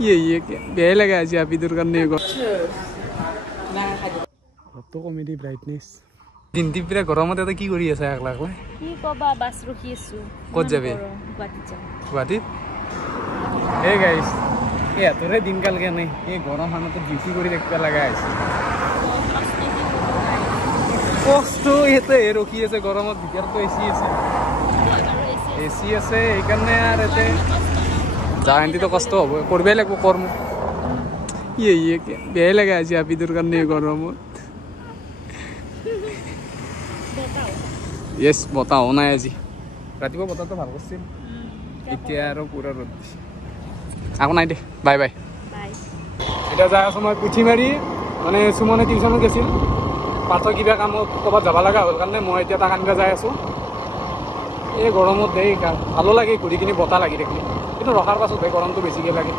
ये बेय लगा आज आप इधर करने को तो कॉमेडी ब्राइटनेस দিনটি পুরা গরমত এটা কি কৰি আছে একলা একলা কি কবা বাস ৰখি আছো কত যাবে গুৱাহাটীত এই গাইস এই এতৰে দিনকাল কেনে এই গৰম হানত ডিউটি কৰি দেখবা লাগা আছে কষ্ট এতে ৰখি আছে গৰমত ভিতৰতো এসি আছে এই কাৰণে আৰু এতে জানতি তো কষ্ট হ'ব কৰবে লাগব কৰ্ম ये বেয় লাগা আছে আপি দূৰ কাৰণে গৰমত Yes, বতাহ নাই আজি ৰাতিপুৱা বতাহটো ভাল কৰিছিল এতিয়া আৰু পুৰা ৰ'দ আকৌ নাই দে বাই বাই এটা যায় আছো মই পুঠিমাৰি মানে সুমনে টিউচনত গৈছিল পাৰ্থ কিবা কামত ক'ৰবাত যাব লগা হ'ল কাৰণে মই এতিয়া তাক আনিব যাই আছো এই গৰমত দেই ভালো লাগে ঘূৰি কিনি বতাহ লাগি থাকিলে কিন্তু ৰখাৰ পাছত গৰমটো বেছিকৈ লাগে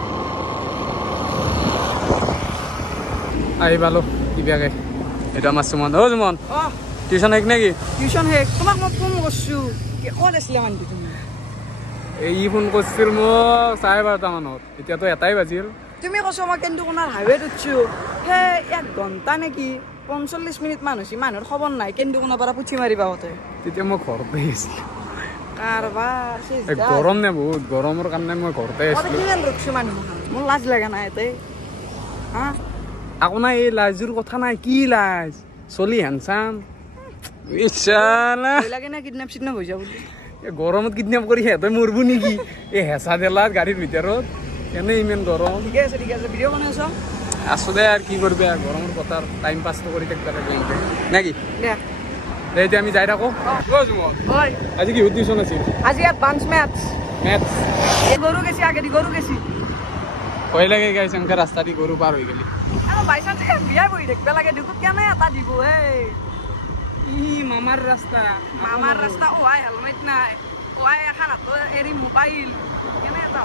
আহি পালোঁ কিবাকে এইটো আমাৰ সুমন সুমন টিউশন হেক নাকি টিউশন হেক তোমাক মই ফোন করছু কি ক'ত আছিলা মানটি তুমি এই ফোন করছিল মোক 12:30 মানত এতিয়া তো এটাই বাজিল তুমি কৈছো মই কিন্তু কোনাৰ হাইৱেত উঠছো হে 1 ঘণ্টা নেকি 45 মিনিট মান হৈছে মানুহৰ খবৰ নাই কিন্তু কোনাৰ পৰা পুঠি মাৰিবা হতে তেতিয়া মই ঘৰতে আছিল কাৰবাৰ এই গৰম নে বহুত গৰমৰ কাৰণে মই ঘৰতে আছিল মই কিমান ৰখছো মানুহ মোৰ লাজ লাগা নাই এতে হা আকৌ নাই এই লাজৰ কথা নাই কি লাজ চলি হ্যান্ডসাম ইচ্ছালা লাগে না কিডন্যাপ সিডন্যাপ হৈ যাব এই গৰমত কিডন্যাপ কৰি হেতে মৰবু নেকি এই হেঁচা দেলাত গাড়ীৰ ভিতৰত কেনে ইমান গৰম ঠিক আছে ভিডিঅ' বনাইছ আছো দে আৰু কি কৰবি গৰমৰ কথাৰ টাইম পাছ কৰি থাকিব লাগে নাকি দে এতিয়া আমি যাই থাকো হয় আজি কি টিউচন আছিল আজি এডভান্স মেথছ গৰু গেছি আগে গৰু গেছি ভয় লাগে গাইছ এনেকে ৰাস্তা দি গৰু পাৰ হৈ গেলি আৰু বাইচান্স বিয়া বহি থাকিব লাগে দুকুত কেনে এটা দিব ই মামাৰ ৰাস্তা ওয়াই হেলমেট নাই ওয়াই এখন হাতত এৰি মোবাইল কেনে এটা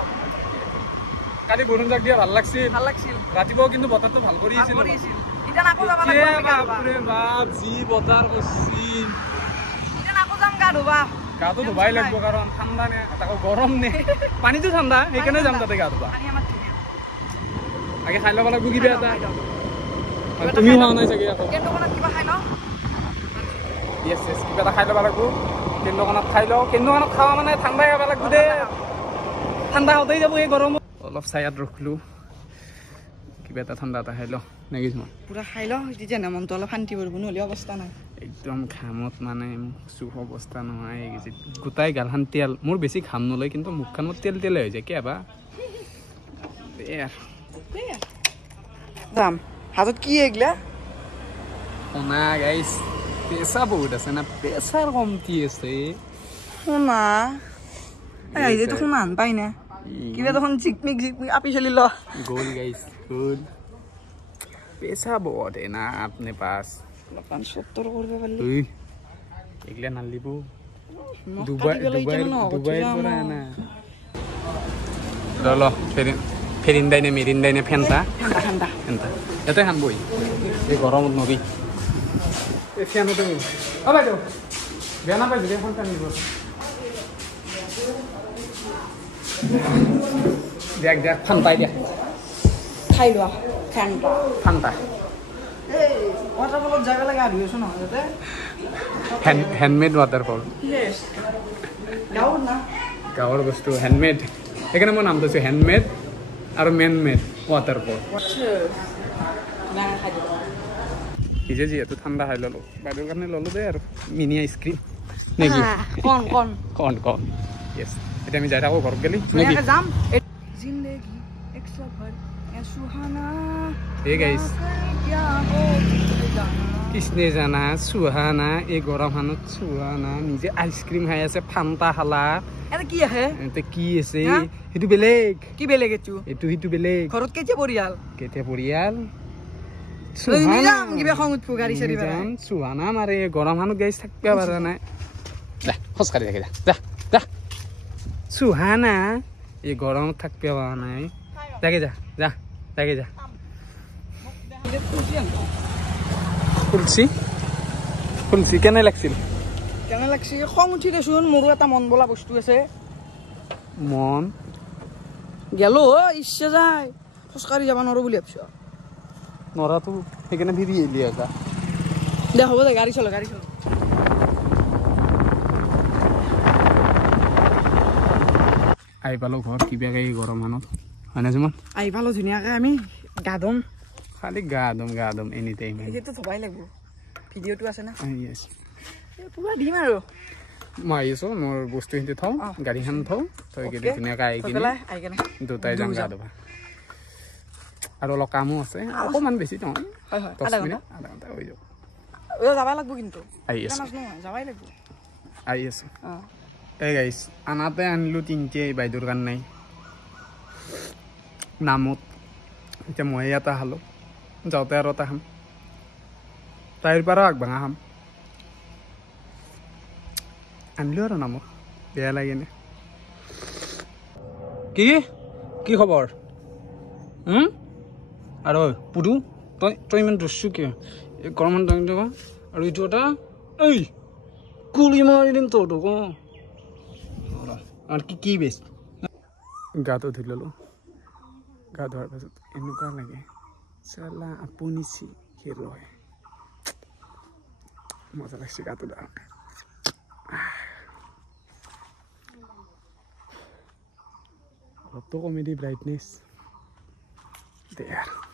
কালি বৰুণ জাক দিয়া ভাল লাগছিল ৰাতিপুৱা কিন্তু বতৰটো ভাল কৰি আছিল ইটা নাকো যাব লাগিব বাপৰে বাপ জি বতৰ কৰিছিল ইটা নাকো যাম গা ধুবা গাটো ধুবাই লাগিব কাৰণ ঠাণ্ডা নে তাকো গৰম নে পানীটো ঠাণ্ডা সেইকাৰণে যাম তাতে গা ধুবা আগে খাই ল'ব লাগিব কিবা এটা তুমি হোৱা নাই চাগে আকৌ কিবা খাই লওঁ Yes, কিবা এটা খাই ল'ব লাগিব কেন্দ্ৰখনত খাই লওঁ কেন্দ্ৰখনত খাৱা মানে ঠাণ্ডাই হ'ব লাগিব দে ঠাণ্ডা হতেই যাব এই গৰমত অলপ চায়াত ৰখিলোঁ কিবা এটা ঠাণ্ডা এটা খাই লওঁ নেকি পুৰা খাই লওঁ তেতিয়া না মনটো অলপ শান্তি কৰিব নহ'লে অৱস্থা নাই একদম ঘামত মানে চুখ অৱস্থা নহয় গোটাই গালখান তেল মোৰ বেছি ঘাম নলয় কিন্তু মুখখনত তেল তেলে হৈ যায় কিবা দাম হাতত কি এগলা শুনা গাইছ পেছা বহুত আছে না পেছাৰ কমতি আছে শুনা এই যে তো শুনা পাই না কিবা তখন জিকমিক আপি চলি ল গোল গাইছ গোল পেছা বহুত না আপনে পাস 70 করবে পারলি তুই এগলা নালিব দুবাই পৰা না ল ফেরিন্দাইনে মেরিন্দাইনে ফেন্টা এতে খান বই এই গরমত নবী এই ফ্যান হতে ও ভাই তো বেয়া না পাইছি এখন ফ্যান নিব দেখ ঠান্ডাই দেখ খাই লোৱা ঠান্ডা এই ওয়াটারফলত জায়গা লাগে আর হইছো না যাতে হ্যান্ডমেড ওয়াটারফল ইয়েস গাওর না গাওর বস্তু হ্যান্ডমেড এখানে মই নাম দিছো হ্যান্ডমেড আৰু মেড ওয়াটাৰফল না খাই দিব ইজে যিহেতু ঠাণ্ডা খাই ললো বাইদেউৰ কাৰণে ললো দে আৰু মিনি আইচক্ৰীম নেকি কন ইয়েস এতিয়া আমি যাই থাকো ঘৰত গেলি নেকি যাম জিন্দেগি এক সফৰ এ সুহানা এ গাইস কিসনে জানা সুহানা এই গৰম হানত সুহানা নিজে আইচক্ৰীম খাই আছে ফান্তা খালা এটা কি আহে এটা কি আছে সেইটো বেলেগ কি বেলেগ সেইটো বেলেগ ঘৰত কেতিয়া পৰিয়াল সুহানা কিবা খং উঠব গাড়ী চাৰি বাৰে সুহানা মাৰে গৰম হানত গাইছ থাকিব পাৰা নাই যা খোজকাঢ়ি থাকি যা সুহানা এই গৰমত থাকিব পাৰা নাই তাকে যা ফুলছি কেনে লাগছিল খং উঠি দেচোন মোৰো এটা মন বোলা বস্তু আছে মন গেল ইচ্ছা যায় খোজকাঢ়ি যাব নোৱাৰো বুলি ভাবিছোঁ নৰাটো সেইকাৰণে ভিবি এলি আছা দে হ'ব দে গাড়ী চলা আহি পালোঁ ঘৰত কিবাকে গৰম মানত হয়নে যিমান আহি পালোঁ ধুনীয়াকৈ আমি গা ধুম খালি গা দম এনি টাইম সেইটো থবাই লাগিব ভিডিঅ'টো আছে না আহি আছে পুৰা দিম আৰু মই আহি আছোঁ মোৰ বস্তুখিনি থওঁ গাড়ীখন থওঁ তই কিন্তু ধুনীয়াকৈ আহি কিনে দুটাই যাম গা ধুবা আৰু অলপ কামো আছে অকণমান বেছি নহয় 10 মিনিট আধা ঘণ্টা হৈ যাব যাবা লাগব কিন্তু আহি আছোঁ যাবাই লাগব আহি আছোঁ এই গাইছ আনাতে আনিলোঁ তিনিটাই বাইদেউৰ কাৰণে নামত এতিয়া মই এটা খালোঁ যাওঁতে আৰু এটা খাম তাইৰ পৰা আগভাঙা খাম আনিলোঁ আৰু নামত বেয়া লাগেনে কি খবৰ আৰু পুদু তই ইমান দস্যু কিয় এই গৰমত দাঙি দিব আৰু এইটো এটা এই কুলি মাৰি দিম তোৰটোক আৰু কি বেছ গাটো ধুই ল'লোঁ গা ধোৱাৰ পাছত এনেকুৱা লাগে চালা আপুনি হেৰুৱাই মজা লাগছে গাটো ধোৱা অলপতো কমে দি ব্ৰাইটনেছ দে আৰু